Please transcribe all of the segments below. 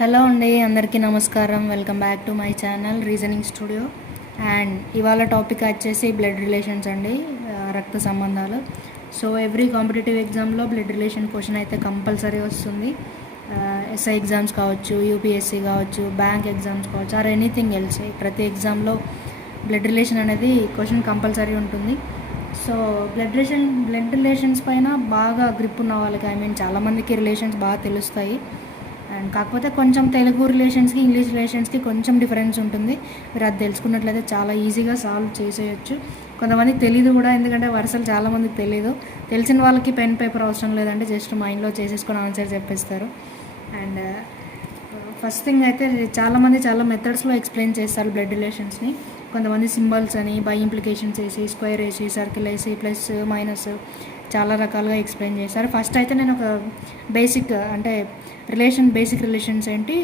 Hello అండి, అందరికీ నమస్కారం. Welcome back to my channel reasoning studio. And ఇవాళ టాపిక్ వచ్చేసి బ్లడ్ రిలేషన్స్ అండి, రక్త సంబంధాలు. సో ఎవ్రీ కాంపిటేటివ్ ఎగ్జామ్లో బ్లడ్ రిలేషన్ క్వశ్చన్ అయితే కంపల్సరీ వస్తుంది. ఎస్ఐ ఎగ్జామ్స్ కావచ్చు, యూపీఎస్సీ కావచ్చు, బ్యాంక్ ఎగ్జామ్స్ కావచ్చు, ఆర్ ఎనీథింగ్ ఎల్స్, ప్రతి ఎగ్జామ్లో బ్లడ్ రిలేషన్ అనేది క్వశ్చన్ కంపల్సరీ ఉంటుంది. సో బ్లడ్ రిలేషన్స్ పైన బాగా గ్రిప్ ఉన్న వాళ్ళకి, చాలామందికి రిలేషన్స్ బాగా తెలుస్తాయి. అండ్ కాకపోతే కొంచెం తెలుగు రిలేషన్స్కి, ఇంగ్లీష్ రిలేషన్స్కి కొంచెం డిఫరెన్స్ ఉంటుంది. మీరు అది తెలుసుకున్నట్లయితే చాలా ఈజీగా సాల్వ్ చేసేయచ్చు. కొంతమందికి తెలీదు కూడా, ఎందుకంటే వరుసలు చాలామందికి తెలీదు. తెలిసిన వాళ్ళకి పెన్ పేపర్ అవసరం లేదంటే జస్ట్ మైండ్లో చేసేసుకొని ఆన్సర్ చెప్పేస్తారు. అండ్ ఫస్ట్ థింగ్ అయితే చాలామంది చాలా మెథడ్స్లో ఎక్స్ప్లెయిన్ చేస్తారు బ్లడ్ రిలేషన్స్ని. కొంతమంది సింబల్స్ అని, బై ఇంప్లికేషన్స్ వేసి, స్క్వేర్ వేసి, సర్కిల్ వేసి, ప్లస్ మైనస్ చాలా రకాలుగా ఎక్స్ప్లెయిన్ చేస్తారు. ఫస్ట్ అయితే నేను ఒక బేసిక్ బేసిక్ రిలేషన్స్ ఏంటి,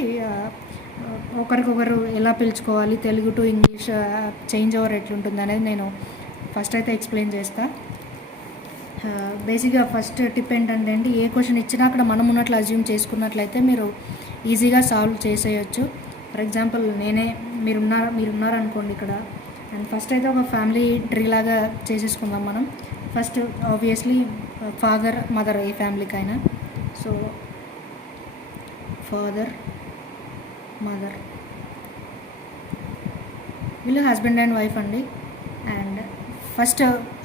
ఒకరికొకరు ఎలా పిలుచుకోవాలి, Telugu to English change over ఎట్లుంటుంది అనేది నేను ఫస్ట్ అయితే ఎక్స్ప్లెయిన్ చేస్తాను. బేసిక్గా ఫస్ట్ టిప్ ఏంటంటే, ఏ క్వశ్చన్ ఇచ్చినా అక్కడ మనం ఉన్నట్లు అజ్యూమ్ చేసుకున్నట్లయితే మీరు ఈజీగా సాల్వ్ చేసేయచ్చు. ఫర్ ఎగ్జాంపుల్ మీరున్నారు అనుకోండి ఇక్కడ. అండ్ ఫస్ట్ అయితే ఒక ఫ్యామిలీ ట్రీ లాగా చేసేసుకుందాం మనం. ఫస్ట్ ఆబ్వియస్లీ ఫాదర్, మదర్, ఏ ఫ్యామిలీకైనా. సో ఫాదర్, మదర్, వీళ్ళు హస్బెండ్ అండ్ వైఫ్ అండి. అండ్ ఫస్ట్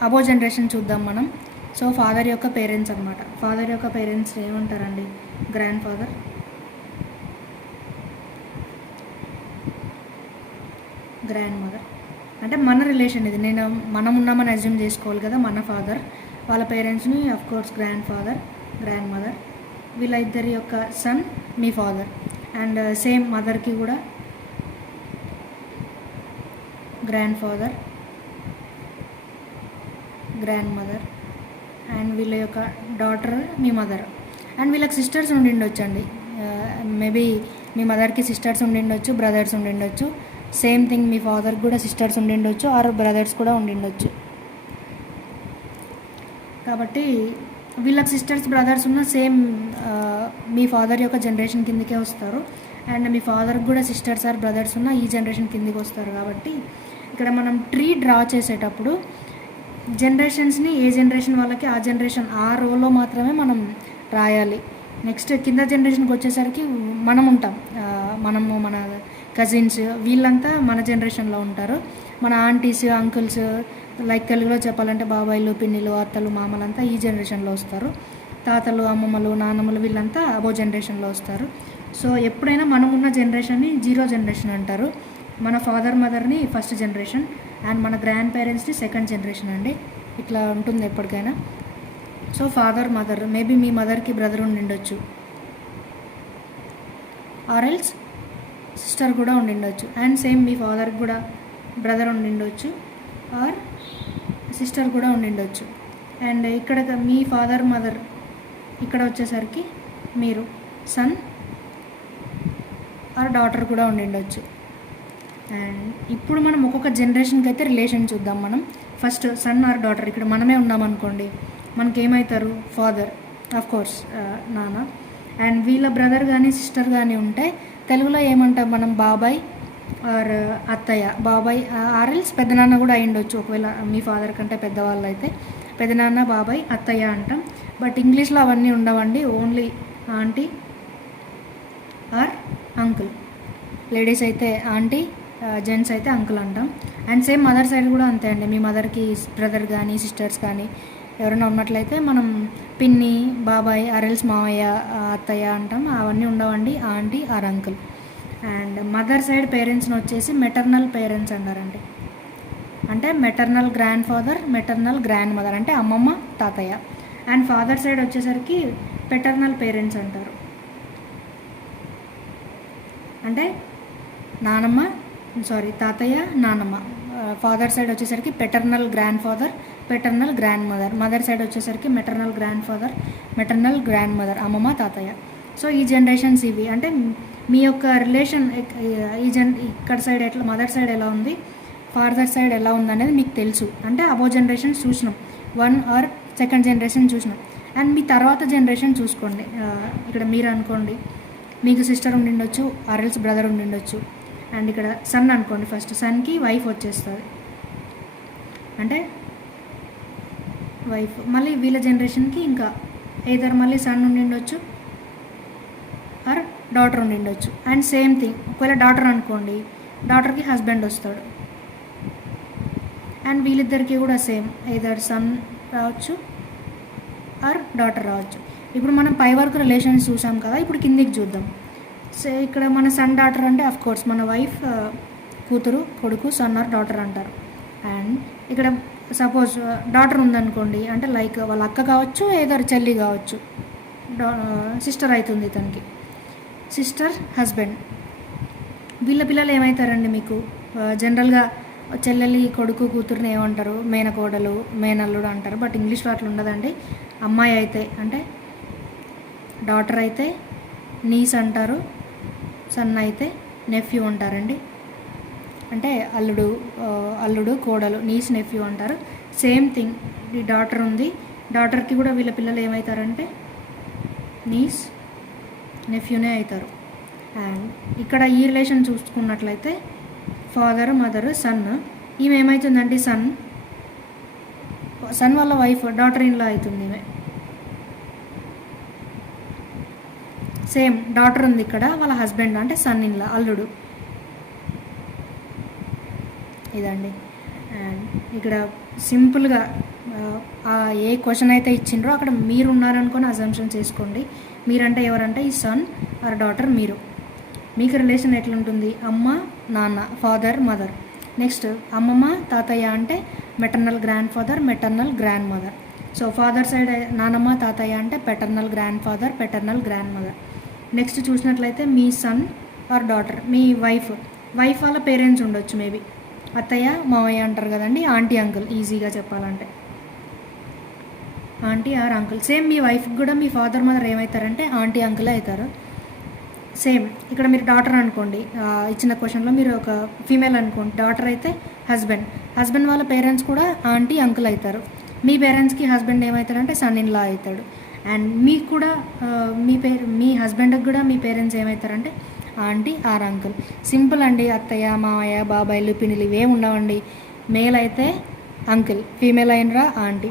అబో జనరేషన్ చూద్దాం మనం. సో ఫాదర్ యొక్క పేరెంట్స్ అనమాట. ఫాదర్ యొక్క పేరెంట్స్ ఏమంటారండి? Grand father, grandmother. అంటే మన రిలేషన్ ఇది, మనం ఉన్నామని అజ్యూమ్ చేసుకోవాలి కదా. మన ఫాదర్ వాళ్ళ పేరెంట్స్ని of course grandfather, grandmother. వీళ్ళ ఇద్దరి యొక్క సన్ మీ ఫాదర్. అండ్ సేమ్ మదర్కి కూడా grandfather, grandmother. And వీళ్ళ యొక్క డాటర్ మీ మదర్. అండ్ వీళ్ళకి సిస్టర్స్ ఉండిండొచ్చు అండి. మేబీ మీ మదర్కి సిస్టర్స్ ఉండిండొచ్చు, బ్రదర్స్ ఉండిండొచ్చు. సేమ్ థింగ్ మీ ఫాదర్కి కూడా సిస్టర్స్ ఉండిండొచ్చు, ఆర్ బ్రదర్స్ కూడా ఉండిండొచ్చు. కాబట్టి వీళ్ళకి సిస్టర్స్, బ్రదర్స్ ఉన్న సేమ్ మీ ఫాదర్ యొక్క జనరేషన్ కిందకే వస్తారు. అండ్ మీ ఫాదర్కి కూడా సిస్టర్స్ ఆర్ బ్రదర్స్ ఉన్న ఈ జనరేషన్ కిందకి వస్తారు. కాబట్టి ఇక్కడ మనం ట్రీ డ్రా చేసేటప్పుడు జనరేషన్స్ని, ఏ జనరేషన్ వాళ్ళకి ఆ జనరేషన్, ఆ రోలో మాత్రమే మనం రాయాలి. నెక్స్ట్ కింద జనరేషన్కి వచ్చేసరికి మనం ఉంటాం, మన కజిన్స్ వీళ్ళంతా మన జనరేషన్లో ఉంటారు. మన ఆంటీస్, అంకుల్స్, లైక్ తెలుగులో చెప్పాలంటే బాబాయిలు, పిన్నిలు, అత్తలు, మామలంతా ఈ జనరేషన్లో వస్తారు. తాతలు, అమ్మమ్మలు, నాన్నమ్మలు వీళ్ళంతా అబో జనరేషన్లో వస్తారు. సో ఎప్పుడైనా మనం ఉన్న జనరేషన్ని జీరో జనరేషన్ అంటారు. మన ఫాదర్, మదర్ని ఫస్ట్ జనరేషన్, అండ్ మన గ్రాండ్ పేరెంట్స్ని సెకండ్ జనరేషన్ అండి. ఇట్లా ఉంటుంది ఎప్పటికైనా. సో ఫాదర్, మదర్, మేబీ మీ మదర్కి బ్రదర్ ఉండిండొచ్చు, ఆర్ ఎల్స్ సిస్టర్ కూడా ఉండిండొచ్చు. అండ్ సేమ్ మీ ఫాదర్కి కూడా బ్రదర్ ఉండిండొచ్చు, ఆర్ సిస్టర్ కూడా ఉండిండొచ్చు. అండ్ ఇక్కడ మీ ఫాదర్, మదర్ ఇక్కడ వచ్చేసరికి మీరు సన్ ఆర్ డాటర్ కూడా ఉండిండొచ్చు. అండ్ ఇప్పుడు మనం ఒక్కొక్క జనరేషన్కి అయితే రిలేషన్ చూద్దాం మనం. ఫస్ట్ సన్ ఆర్ డాటర్, ఇక్కడ మనమే ఉన్నామనుకోండి, మనకేమవుతారు? ఫాదర్, ఆఫ్కోర్స్ నాన్న. అండ్ వీళ్ళ బ్రదర్ కానీ సిస్టర్ కానీ ఉంటే తెలుగులో ఏమంటాం మనం? బాబాయ్ ఆర్ అత్తయ్య. బాబాయ్ ఆర్ఎల్స్ పెద్దనాన్న కూడా అయ్యిండొచ్చు, ఒకవేళ మీ ఫాదర్ కంటే పెద్దవాళ్ళు అయితే పెద్దనాన్న, బాబాయ్, అత్తయ్య అంటాం. బట్ ఇంగ్లీష్లో అవన్నీ ఉండవండి, only aunty or uncle. Ladies అయితే ఆంటీ, జెంట్స్ అయితే అంకుల్ అంటాం. అండ్ సేమ్ మదర్ సైడ్ కూడా అంతే అండి. మీ మదర్కి బ్రదర్ కానీ సిస్టర్స్ కానీ ఎవరైనా ఉన్నట్లయితే మనం పిన్ని, బాబాయ్, ఆర్ఎల్స్ మావయ్య, అత్తయ్య అంటాం. అవన్నీ ఉండవండి, aunty or uncle. And mother side పేరెంట్స్ని వచ్చేసి మెటర్నల్ పేరెంట్స్ అంటారండి. అంటే maternal grandfather, maternal grandmother, అంటే అమ్మమ్మ, తాతయ్య. అండ్ ఫాదర్ సైడ్ వచ్చేసరికి పెటర్నల్ పేరెంట్స్ అంటారు. అంటే తాతయ్య, నానమ్మ. ఫాదర్ సైడ్ వచ్చేసరికి paternal grandfather, paternal grandmother. Mother side వచ్చేసరికి maternal grandfather, maternal grandmother, అమ్మమ్మ, తాతయ్య. సో ఈ జనరేషన్స్ ఇవి. అంటే మీ యొక్క రిలేషన్ ఇక్కడ సైడ్ ఎట్లా, మదర్ సైడ్ ఎలా ఉంది, ఫాదర్ సైడ్ ఎలా ఉంది అనేది మీకు తెలుసు. అంటే అబో జనరేషన్స్ చూసినాం, 1 ఆర్ సెకండ్ జనరేషన్ చూసినాం. అండ్ మీ తర్వాత జనరేషన్ చూసుకోండి. ఇక్కడ మీరు అనుకోండి, మీకు సిస్టర్ ఉండిండొచ్చు, ఆర్ఎల్స్ బ్రదర్ ఉండిండొచ్చు. అండ్ ఇక్కడ సన్ అనుకోండి, ఫస్ట్ సన్కి వైఫ్ వచ్చేస్తుంది, అంటే వైఫ్. మళ్ళీ వీళ్ళ జనరేషన్కి ఇంకా ఏదర్ మళ్ళీ సన్ ఉండిండొచ్చు ఆర్ డాటర్ ఉండిండొచ్చు. అండ్ సేమ్ థింగ్, ఒకవేళ డాటర్ అనుకోండి, డాటర్కి హస్బెండ్ వస్తాడు. అండ్ వీళ్ళిద్దరికి కూడా సేమ్, ఏదర్ సన్ రావచ్చు ఆర్ డాటర్ రావచ్చు. ఇప్పుడు మనం పై వరకు రిలేషన్స్ చూసాం కదా, ఇప్పుడు కిందికి చూద్దాం. సో ఇక్కడ మన సన్ డాటర్ అంటే అఫ్కోర్స్ మన వైఫ్ కూతురు, కొడుకు, సన్ ఆర్ డాటర్ అంటారు. అండ్ ఇక్కడ సపోజ్ డాటర్ ఉందనుకోండి, అంటే లైక్ వాళ్ళ అక్క కావచ్చు, ఏదర్ చెల్లి కావచ్చు, సిస్టర్ అవుతుంది తనకి, సిస్టర్ హస్బెండ్. వీళ్ళ పిల్లలు ఏమవుతారండి మీకు జనరల్గా చెల్లెలి కొడుకు కూతురుని ఏమంటారు, మేనకోడలు, మేనల్లుడు అంటారు. బట్ ఇంగ్లీష్లో అట్లా ఉండదండి. అమ్మాయి అయితే అంటే డాటర్ అయితే నీస్ అంటారు, సన్ అయితే నెఫ్యూ అంటారండి. అంటే అల్లుడు కోడలు, నీస్ నెఫ్యూ అంటారు. సేమ్ థింగ్, ఈ డాటర్ ఉంది, డాటర్కి కూడా వీళ్ళ పిల్లలు ఏమవుతారంటే నీస్ నెఫ్యూనే అవుతారు. అండ్ ఇక్కడ ఈ రిలేషన్ చూసుకున్నట్లయితే ఫాదర్, మదర్, సన్. ఈమె ఏమవుతుందంటే సన్ వాళ్ళ వైఫ్, డాటర్ ఇన్లా అవుతుంది ఈమె. సేమ్ డాటర్ ఉంది ఇక్కడ, వాళ్ళ హస్బెండ్ అంటే సన్ ఇన్లా, అల్లుడు. ఇదండి. అండ్ ఇక్కడ సింపుల్గా ఏ క్వశ్చన్ అయితే ఇచ్చిండ్రో అక్కడ మీరు ఉన్నారనుకొని అజంప్షన్ చేసుకోండి. మీరంటే ఎవరంటే ఈ సన్ ఆర్ డాటర్ మీరు. మీకు రిలేషన్ ఎట్లుంటుంది, అమ్మ నాన్న, ఫాదర్ మదర్. నెక్స్ట్ అమ్మమ్మ తాతయ్య అంటే maternal grandfather, maternal grandmother. So father side నానమ్మ తాతయ్య అంటే paternal grandfather, paternal grandmother. Next చూసినట్లయితే మీ సన్ ఆర్ డాటర్, మీ వైఫ్ వాళ్ళ పేరెంట్స్ ఉండొచ్చు, మేబీ అత్తయ్య మావయ్య అంటారు కదండి, ఆంటీ అంకుల్, ఈజీగా చెప్పాలంటే ఆంటీ ఆర్ అంకుల్. సేమ్ మీ వైఫ్కి కూడా మీ ఫాదర్ మదర్ ఏమవుతారంటే ఆంటీ అంకులే అవుతారు. సేమ్ ఇక్కడ మీరు డాటర్ అనుకోండి, ఇచ్చిన క్వశ్చన్లో మీరు ఒక ఫీమేల్ అనుకోండి, డాటర్ అయితే హస్బెండ్ వాళ్ళ పేరెంట్స్ కూడా ఆంటీ అంకుల్ అవుతారు. మీ పేరెంట్స్కి హస్బెండ్ ఏమవుతారంటే సన్ ఇన్ లా అవుతాడు. అండ్ మీకు కూడా మీ హస్బెండ్కి కూడా మీ పేరెంట్స్ ఏమవుతారంటే ఆంటీ ఆర్ అంకుల్. సింపుల్ అండి. అత్తయ్య మావయ్య బాబాయిలు పిన్నులు ఇవేమి ఉండవండి. మేల్ అయితే అంకుల్, ఫీమేల్ అయినరా ఆంటీ.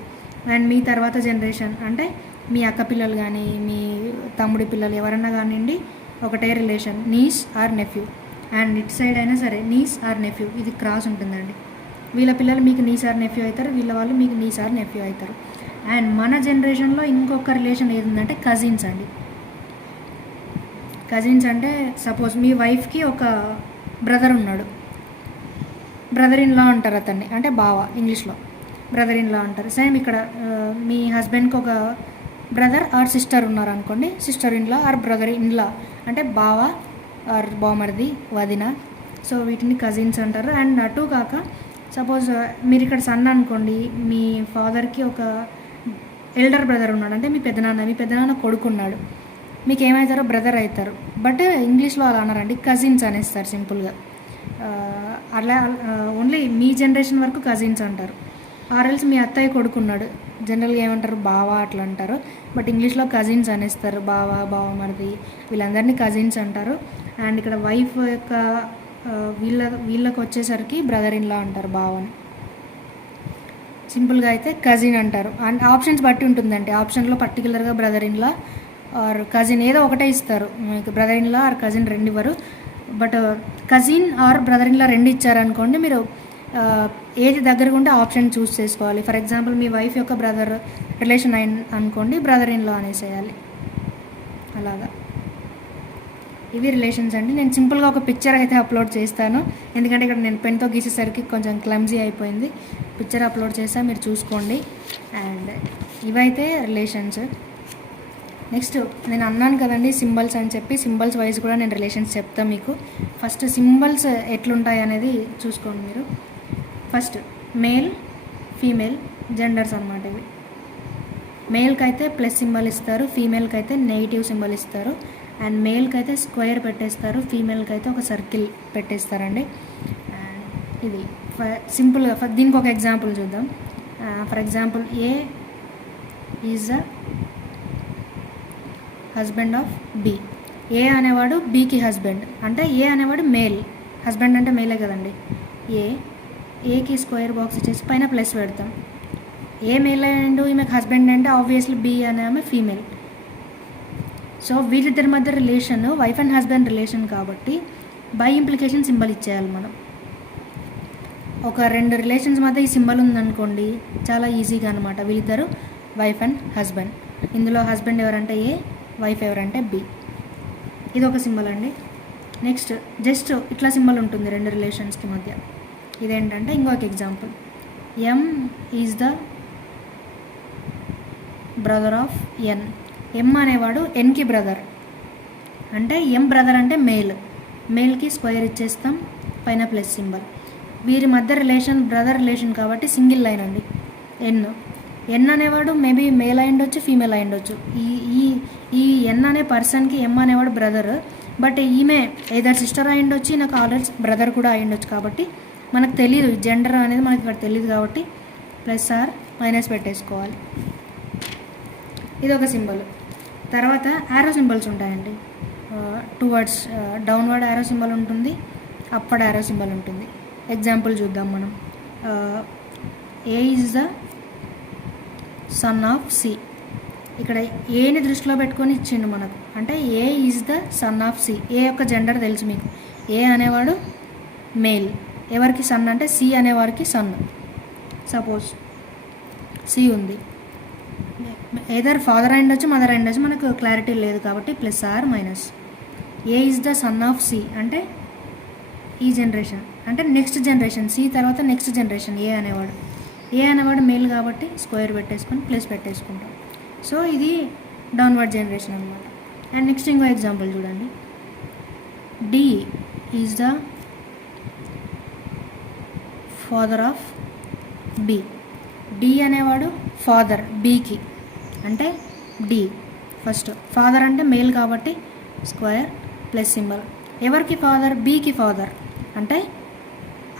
అండ్ మీ తర్వాత జనరేషన్ అంటే మీ అక్క పిల్లలు కానీ మీ తమ్ముడి పిల్లలు ఎవరన్నా కానివ్వండి, ఒకటే relation, niece or nephew. And ఇటు సైడ్ అయినా సరే నీస్ ఆర్ నెఫ్యూ, ఇది క్రాస్ ఉంటుందండి. వీళ్ళ పిల్లలు మీకు నీస్ ఆర్ నెఫ్యూ అవుతారు, వీళ్ళ వాళ్ళు మీకు నీస్ ఆర్ నెఫ్యూ అవుతారు. అండ్ మన జనరేషన్లో ఇంకొక రిలేషన్ ఏదంటే కజిన్స్ అండి. కజిన్స్ అంటే సపోజ్ మీ వైఫ్కి ఒక బ్రదర్ ఉన్నాడు, బ్రదర్ ఇన్ లా అంటారు అతన్ని, అంటే బావ, ఇంగ్లీష్లో బ్రదర్ ఇన్ లా అంటారు. సేమ్ ఇక్కడ మీ హస్బెండ్కి ఒక బ్రదర్ ఆర్ సిస్టర్ ఉన్నారు అనుకోండి, sister in law or brother in law అంటే బావ ఆర్ బామర్ది, వదిన. సో వీటిని కజిన్స్ అంటారు. అండ్ అటు కాక సపోజ్ మీరు ఇక్కడ సన్ అనుకోండి, మీ ఫాదర్కి ఒక ఎల్డర్ బ్రదర్ ఉన్నాడు, అంటే మీ పెద్దనాన్న కొడుకున్నాడు, మీకు ఏమవుతారో బ్రదర్ అవుతారు. బట్ ఇంగ్లీష్లో అలా అన్నారండి, కజిన్స్ అనేస్తారు సింపుల్గా. అలా ఓన్లీ మీ జనరేషన్ వరకు కజిన్స్ అంటారు. ఆర్ఎల్స్ మీ అత్తయ్య కొడుకున్నాడు, జనరల్గా ఏమంటారు బావ అట్లా అంటారు. బట్ ఇంగ్లీష్లో కజిన్స్ అనేస్తారు, బావ మరిది, వీళ్ళందరినీ కజిన్స్ అంటారు. అండ్ ఇక్కడ వైఫ్ యొక్క వీళ్ళకి వచ్చేసరికి బ్రదర్ ఇన్ లా అంటారు, బావని. సింపుల్గా అయితే కజిన్ అంటారు. అండ్ ఆప్షన్స్ బట్టి ఉంటుందండి, ఆప్షన్లో పర్టికులర్గా brother in law or cousin ఏదో ఒకటే ఇస్తారు మీకు, brother in law or cousin రెండు ఇవ్వరు. But cousin or brother in law రెండు ఇచ్చారనుకోండి, మీరు ఏది దగ్గరగా ఉంటే ఆప్షన్ చూస్ చేసుకోవాలి. ఫర్ ఎగ్జాంపుల్ మీ వైఫ్ యొక్క బ్రదర్ రిలేషన్ అనుకోండి, బ్రదర్ ఇన్ లా అనేసేయాలి. అలాగా ఇవి రిలేషన్స్ అండి. నేను సింపుల్గా ఒక పిక్చర్ అయితే అప్లోడ్ చేస్తాను, ఎందుకంటే ఇక్కడ నేను పెన్తో గీసేసరికి కొంచెం క్లమ్జీ అయిపోయింది. పిక్చర్ అప్లోడ్ చేస్తా, మీరు చూసుకోండి. అండ్ ఇవైతే రిలేషన్స్. నెక్స్ట్ నేను అన్నాను కదండి సింబల్స్ అని చెప్పి, సింబల్స్ వైజ్ కూడా నేను రిలేషన్స్ చెప్తాను మీకు. ఫస్ట్ సింబల్స్ ఎట్లుంటాయి అనేది చూసుకోండి మీరు. ఫస్ట్ మేల్ ఫీమేల్ జెండర్స్ అన్నమాట ఇవి. మేల్కి అయితే ప్లస్ సింబల్ ఇస్తారు, ఫీమేల్కి అయితే నెగిటివ్ సింబల్ ఇస్తారు. అండ్ మేల్కి అయితే స్క్వేర్ పెట్టేస్తారు, ఫీమేల్కి అయితే ఒక సర్కిల్ పెట్టేస్తారండి. అండ్ ఇది సింపుల్గా దీనికి ఒక ఎగ్జాంపుల్ చూద్దాం. For example A is the husband of B. A అనేవాడు బీకి హస్బెండ్, అంటే ఏ అనేవాడు మేల్, హస్బెండ్ అంటే మేలే కదండి. ఏకి స్క్వేర్ బాక్స్ ఇచ్చేసి పైన ప్లస్ పెడతాం. ఏ మేల్ అయ్యండు ఈమెకు హస్బెండ్ అంటే ఆబ్వియస్లీ బి అనే ఆమె ఫీమేల్. సో వీళ్ళిద్దరి మధ్య relation wife and husband relation కాబట్టి బై ఇంప్లికేషన్ సింబల్ ఇచ్చేయాలి మనం. ఒక 2 రిలేషన్స్ మధ్య ఈ సింబల్ ఉందనుకోండి చాలా ఈజీగా అనమాట. వీళ్ళిద్దరు వైఫ్ అండ్ హస్బెండ్. ఇందులో హస్బెండ్ ఎవరంటే ఏ, వైఫ్ ఎవరంటే బి. ఇది ఒక సింబల్ అండి. నెక్స్ట్ జస్ట్ ఇట్లా సింబల్ ఉంటుంది 2 రిలేషన్స్కి మధ్య. ఇదేంటంటే ఇంకొక example, M is the brother of N. M అనేవాడు ఎన్కి బ్రదర్, అంటే ఎం బ్రదర్ అంటే మేల్కి స్క్వేర్ ఇచ్చేస్తాం, పైన ప్లస్ సింబల్. వీరి మధ్య రిలేషన్ బ్రదర్ రిలేషన్ కాబట్టి సింగిల్ లైన్ అండి. ఎన్ అనేవాడు మేబీ మేల్ అయి ఉండొచ్చు, ఫీమేల్ అయి ఉండొచ్చు. ఈ ఎన్ అనే పర్సన్కి ఎం అనేవాడు బ్రదర్, బట్ ఈమె ఏదర్ సిస్టర్ అయి ఉండొచ్చు, నాకు ఆల్రెడీ బ్రదర్ కూడా అయి ఉండొచ్చు. కాబట్టి మనకు తెలియదు, జెండర్ అనేది మనకి ఇక్కడ తెలియదు కాబట్టి ప్లస్ ఆర్ మైనస్ పెట్టేసుకోవాలి. ఇది ఒక సింబల్. తర్వాత యారో సింబల్స్ ఉంటాయండి. టువర్డ్స్ డౌన్వర్డ్ యారో సింబల్ ఉంటుంది, అప్వర్డ్ యారో సింబల్ ఉంటుంది. ఎగ్జాంపుల్ చూద్దాం మనం. A is the son of C. ఇక్కడ ఏని దృష్టిలో పెట్టుకొని ఇచ్చిండు మనకు, అంటే A is the son of C. A యొక్క జెండర్ తెలుసు మీకు, ఏ అనేవాడు మేల్, ఎవరికి సన్ అంటే సి అనేవారికి సన్. సపోజ్ సి ఉంది, ఏదర్ ఫాదర్ అయి ఉండొచ్చు, మదర్ అయి ఉండొచ్చు, మనకు క్లారిటీ లేదు కాబట్టి plus or minus. A is the son of C అంటే ఈ జనరేషన్, అంటే నెక్స్ట్ జనరేషన్, సి తర్వాత నెక్స్ట్ జనరేషన్ ఏ అనేవాడు మేల్ కాబట్టి స్క్వేర్ పెట్టేసుకొని ప్లస్ పెట్టేసుకుంటాం. సో ఇది డౌన్వర్డ్ జనరేషన్ అనమాట. అండ్ నెక్స్ట్ ఇంకో ఎగ్జాంపుల్ చూడండి, D is the father of B. D అనేవాడు ఫాదర్ బీకి, అంటే డి ఫస్ట్. ఫాదర్ అంటే మేల్ కాబట్టి స్క్వేర్ ప్లస్ సింబల్. ఎవరికి ఫాదర్, బీకి ఫాదర్, అంటే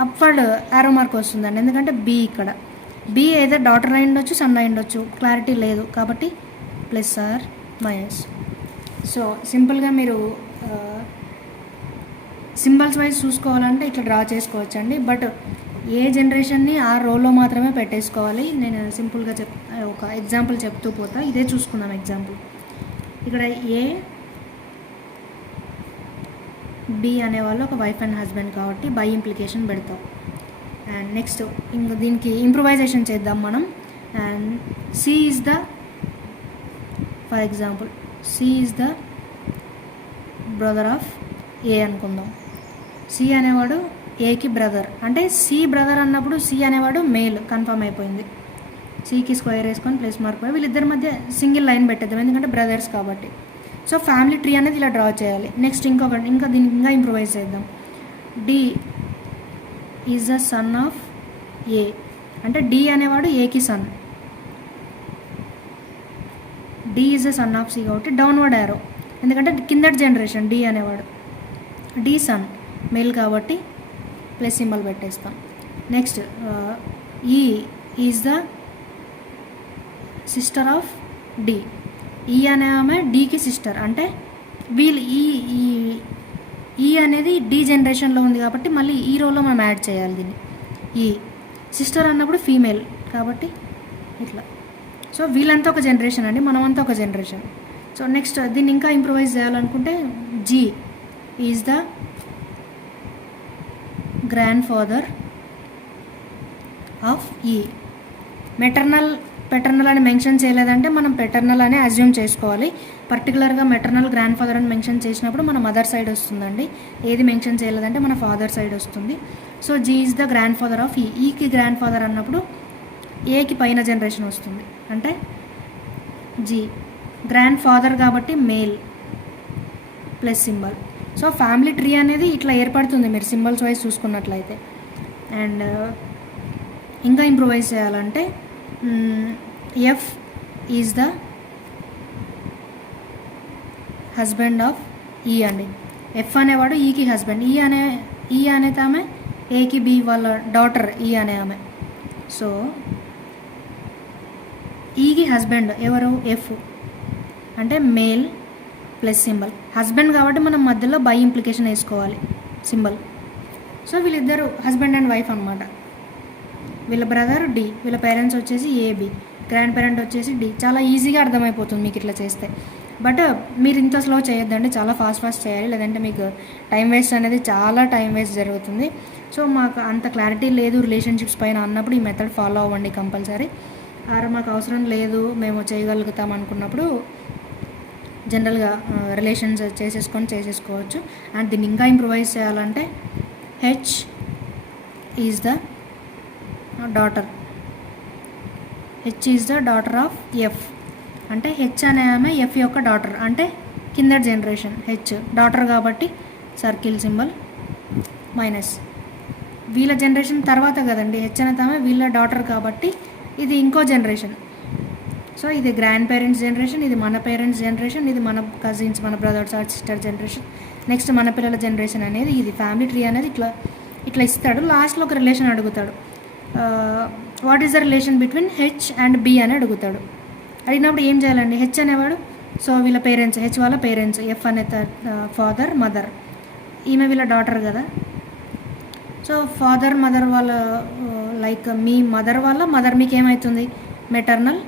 అప్వర్డ్ యారో మార్క్ వస్తుందండి, ఎందుకంటే బి ఇక్కడ. బి ఏదో డాటర్ అయి ఉండొచ్చు, సన్ అయి ఉండొచ్చు, క్లారిటీ లేదు కాబట్టి ప్లస్ ఆర్ మైనస్. సో సింపుల్గా మీరు సింబల్స్ వైజ్ చూసుకోవాలంటే ఇట్లా డ్రా చేసుకోవచ్చండి. బట్ ఏ జనరేషన్ని ఆ రోలో మాత్రమే పెట్టేసుకోవాలి. నేను సింపుల్గా ఒక ఎగ్జాంపుల్ చెప్తూ పోతా. ఇదే చూసుకుందాం ఎగ్జాంపుల్. ఇక్కడ ఏ బి అనేవాళ్ళు ఒక వైఫ్ అండ్ హస్బెండ్ కాబట్టి బై ఇంప్లికేషన్ పెడతాం. అండ్ నెక్స్ట్ ఇంక దీనికి ఇంప్రూవైజేషన్ చేద్దాం మనం. And C is the, for example C is the brother of A అనుకుందాం. సి అనేవాడు ఏకి బ్రదర్, అంటే సి బ్రదర్ అన్నప్పుడు సి అనేవాడు మేల్ కన్ఫర్మ్ అయిపోయింది. సికి స్క్వేర్ వేసుకొని ప్లస్ మార్క్ పోయి వీళ్ళిద్దరి మధ్య సింగిల్ లైన్ పెట్టేద్దాం, ఎందుకంటే బ్రదర్స్ కాబట్టి. సో ఫ్యామిలీ ట్రీ అనేది ఇలా డ్రా చేయాలి. నెక్స్ట్ ఇంకా దీనికి ఇంకా ఇంప్రూవైజ్ చేద్దాం. D is the son of A, అంటే డి అనేవాడు ఏకి son. D is the son of C కాబట్టి డౌన్వర్డ్ యారో, ఎందుకంటే కిందటి జనరేషన్ డి అనేవాడు. డి సన్ మేల్ కాబట్టి ప్లస్ సింబల్ పెట్టేస్తాం. Next E is the sister of D. E అనే ఆమె డీకి సిస్టర్, అంటే వీళ్ళు ఈ అనేది డి జనరేషన్లో ఉంది కాబట్టి మళ్ళీ ఈ రోలో మనం యాడ్ చేయాలి దీన్ని. ఈ సిస్టర్ అన్నప్పుడు ఫీమేల్ కాబట్టి ఇట్లా. సో వీళ్ళంతా ఒక జనరేషన్ అండి, మనమంతా ఒక జనరేషన్. సో నెక్స్ట్ దీన్ని ఇంకా ఇంప్రూవైజ్ చేయాలనుకుంటే G is the grandfather of E. Paternal అని మెన్షన్ చేయలేదంటే మనం పెటర్నల్ అని అజ్యూమ్ చేసుకోవాలి. పర్టికులర్గా మెటర్నల్ గ్రాండ్ ఫాదర్ అని మెన్షన్ చేసినప్పుడు మన మదర్ సైడ్ వస్తుందండి. ఏది మెన్షన్ చేయలేదంటే మన ఫాదర్ సైడ్ వస్తుంది. So G is the grandfather of E. ఈకి గ్రాండ్ ఫాదర్ అన్నప్పుడు ఏకి పైన జనరేషన్ వస్తుంది, అంటే జీ గ్రాండ్ ఫాదర్ కాబట్టి male plus symbol. So family tree అనేది ఇట్లా ఏర్పడుతుంది మీరు సింబల్స్ వైజ్ చూసుకున్నట్లయితే. అండ్ ఇంకా ఇంప్రూవైజ్ చేయాలంటే F is the husband of ఈ అండి. ఎఫ్ అనేవాడు ఈకి హస్బెండ్. ఈ అనే ఆమె ఏకి బి వాళ్ళ డాటర్ ఈ అనే ఆమె. సో ఈకి హస్బెండ్ ఎవరు, ఎఫ్, అంటే మేల్ ప్లస్ సింబల్. హస్బెండ్ కాబట్టి మనం మధ్యలో బై ఇంప్లికేషన్ వేసుకోవాలి సింబల్. సో వీళ్ళిద్దరు హస్బెండ్ అండ్ వైఫ్ అనమాట. వీళ్ళ బ్రదర్ డి, వీళ్ళ పేరెంట్స్ వచ్చేసి ఏబి, గ్రాండ్ పేరెంట్ వచ్చేసి డి. చాలా ఈజీగా అర్థమైపోతుంది మీకు ఇట్లా చేస్తే. బట్ మీరు ఇంత స్లో చేయొద్దండి, చాలా ఫాస్ట్ చేయాలి, లేదంటే మీకు టైం వేస్ట్ అనేది చాలా టైం వేస్ట్ జరుగుతుంది. సో మాకు అంత క్లారిటీ లేదు రిలేషన్షిప్స్ పైన అన్నప్పుడు ఈ మెథడ్ ఫాలో అవ్వండి కంపల్సరీ. మాకు అవసరం లేదు, మేము చేయగలుగుతాం అనుకున్నప్పుడు జనరల్గా రిలేషన్స్ చేసేసుకోవచ్చు. అండ్ దీన్ని ఇంకా ఇంప్రూవైజ్ చేయాలంటే H is the daughter, H is the daughter of F. అంటే హెచ్ అనే ఆమె ఎఫ్ యొక్క డాటర్, అంటే కింద జనరేషన్. హెచ్ డాటర్ కాబట్టి సర్కిల్ సింబల్ మైనస్. వీళ్ళ జనరేషన్ తర్వాత కదండి, హెచ్ అనేది ఆమె వీళ్ళ డాటర్ కాబట్టి ఇది ఇంకో జనరేషన్. సో ఇది గ్రాండ్ పేరెంట్స్ జనరేషన్, ఇది మన పేరెంట్స్ జనరేషన్, ఇది మన కజిన్స్, మన brothers are sister generation, next మన పిల్లల జనరేషన్ అనేది. ఇది ఫ్యామిలీ ట్రీ అనేది ఇట్లా ఇస్తాడు. లాస్ట్లో ఒక రిలేషన్ అడుగుతాడు, what is the relation between H and B అని అడుగుతాడు. అడిగినప్పుడు ఏం చేయాలండి, హెచ్ అనేవాడు సో వీళ్ళ పేరెంట్స్, హెచ్ వాళ్ళ పేరెంట్స్, ఎఫ్ అనే ఫాదర్ మదర్, ఈమె వీళ్ళ డాటర్ కదా. సో ఫాదర్ మదర్ వాళ్ళ లైక్ మీ మదర్ వాళ్ళ మదర్ మీకు ఏమవుతుంది, మెటర్నల్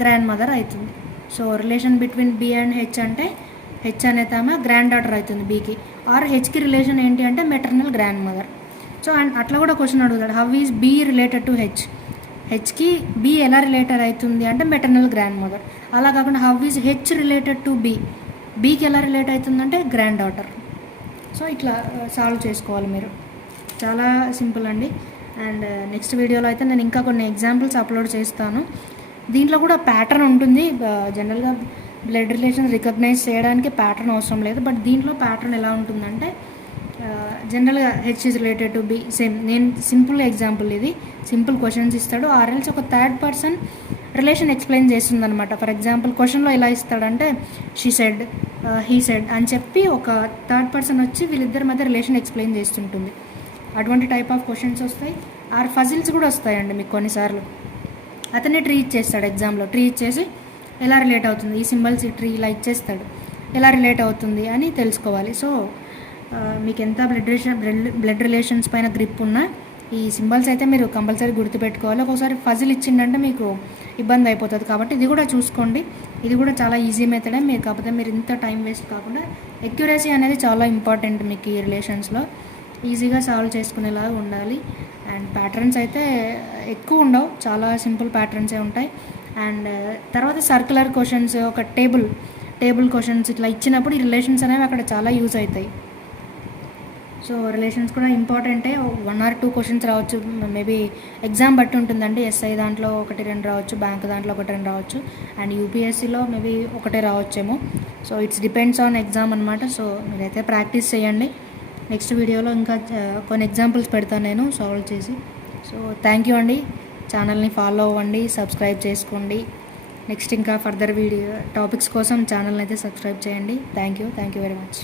గ్రాండ్ మదర్ అవుతుంది. So relation between B and H అంటే హెచ్ అనేది ఆమె గ్రాండ్ డాటర్ అవుతుంది బీకి, ఆర్ హెచ్కి రిలేషన్ ఏంటి అంటే maternal grandmother. So and అట్లా కూడా క్వశ్చన్ అడుగుతాడు, how is B related to H, హెచ్కి బి ఎలా రిలేటెడ్ అవుతుంది అంటే మెటర్నల్ గ్రాండ్ మదర్. అలా కాకుండా how is H related to B, బీకి ఎలా రిలేట్ అవుతుందంటే గ్రాండ్ డాటర్. సో ఇట్లా సాల్వ్ చేసుకోవాలి మీరు, చాలా సింపుల్ అండి. అండ్ నెక్స్ట్ వీడియోలో అయితే నేను ఇంకా కొన్ని ఎగ్జాంపుల్స్ అప్లోడ్ చేస్తాను. దీంట్లో కూడా ప్యాటర్న్ ఉంటుంది. జనరల్గా బ్లడ్ రిలేషన్ రికగ్నైజ్ చేయడానికి ప్యాటర్న్ అవసరం లేదు, బట్ దీంట్లో ప్యాటర్న్ ఎలా ఉంటుందంటే జనరల్గా H is related to B, same నేను సింపుల్ ఎగ్జాంపుల్, ఇది సింపుల్ క్వశ్చన్స్ ఇస్తాడు, ఆర్ఎల్స్ ఒక థర్డ్ పర్సన్ రిలేషన్ ఎక్స్ప్లెయిన్ చేస్తుంది అనమాట. ఫర్ ఎగ్జాంపుల్ క్వశ్చన్లో ఎలా ఇస్తాడంటే షీ సెడ్, హీ సెడ్ అని చెప్పి ఒక థర్డ్ పర్సన్ వచ్చి వీళ్ళిద్దరి మధ్య రిలేషన్ ఎక్స్ప్లెయిన్ చేస్తుంటుంది. అటువంటి టైప్ ఆఫ్ క్వశ్చన్స్ వస్తాయి. ఆర్ ఫజిల్స్ కూడా వస్తాయండి మీకు కొన్నిసార్లు. అతనే ట్రీ ఇచ్చేస్తాడు ఎగ్జామ్లో, ట్రీ ఇచ్చేసి ఎలా రిలేట్ అవుతుంది, ఈ సింబల్స్ ఈ ట్రీ ఇలా ఇచ్చేస్తాడు, ఎలా రిలేట్ అవుతుంది అని తెలుసుకోవాలి. సో మీకు ఎంత బ్లడ్ రిలేషన్స్ పైన గ్రిప్ ఉన్నా ఈ సింబల్స్ అయితే మీరు కంపల్సరీ గుర్తుపెట్టుకోవాలి. ఒకసారి ఫజిల్ ఇచ్చిందంటే మీకు ఇబ్బంది అయిపోతుంది, కాబట్టి ఇది కూడా చూసుకోండి. ఇది కూడా చాలా ఈజీ మెథడే, మీరు కాకపోతే మీరు ఇంత టైం వేస్ట్ కాకుండా ఎక్యురసీ అనేది చాలా ఇంపార్టెంట్ మీకు ఈ రిలేషన్స్లో, ఈజీగా సాల్వ్ చేసుకునేలాగా ఉండాలి. అండ్ ప్యాటర్న్స్ అయితే ఎక్కువ ఉండవు, చాలా సింపుల్ ప్యాటర్న్సే ఉంటాయి. అండ్ తర్వాత సర్క్యులర్ క్వశ్చన్స్, ఒక టేబుల్ క్వశ్చన్స్ ఇట్లా ఇచ్చినప్పుడు ఈ రిలేషన్స్ అనేవి అక్కడ చాలా యూజ్ అవుతాయి. సో రిలేషన్స్ కూడా ఇంపార్టెంటే, 1 or 2 క్వశ్చన్స్ రావచ్చు, మేబీ ఎగ్జామ్ బట్టి ఉంటుందండి. ఎస్ఐ దాంట్లో 1-2 రావచ్చు, బ్యాంక్ దాంట్లో 1-2 రావచ్చు, అండ్ యూపీఎస్సీలో మేబీ 1 రావచ్చేమో. So it's depends on exam అనమాట. సో మీరైతే ప్రాక్టీస్ చేయండి. నెక్స్ట్ వీడియోలో ఇంకా కొన్ని ఎగ్జాంపుల్స్ పెడతాను నేను సాల్వ్ చేసి. సో థ్యాంక్ యూ అండి. ఛానల్ని ఫాలో అవ్వండి, సబ్స్క్రైబ్ చేసుకోండి. నెక్స్ట్ ఇంకా ఫర్దర్ వీడియో టాపిక్స్ కోసం ఛానల్ని అయితే సబ్స్క్రైబ్ చేయండి. Thank you very much.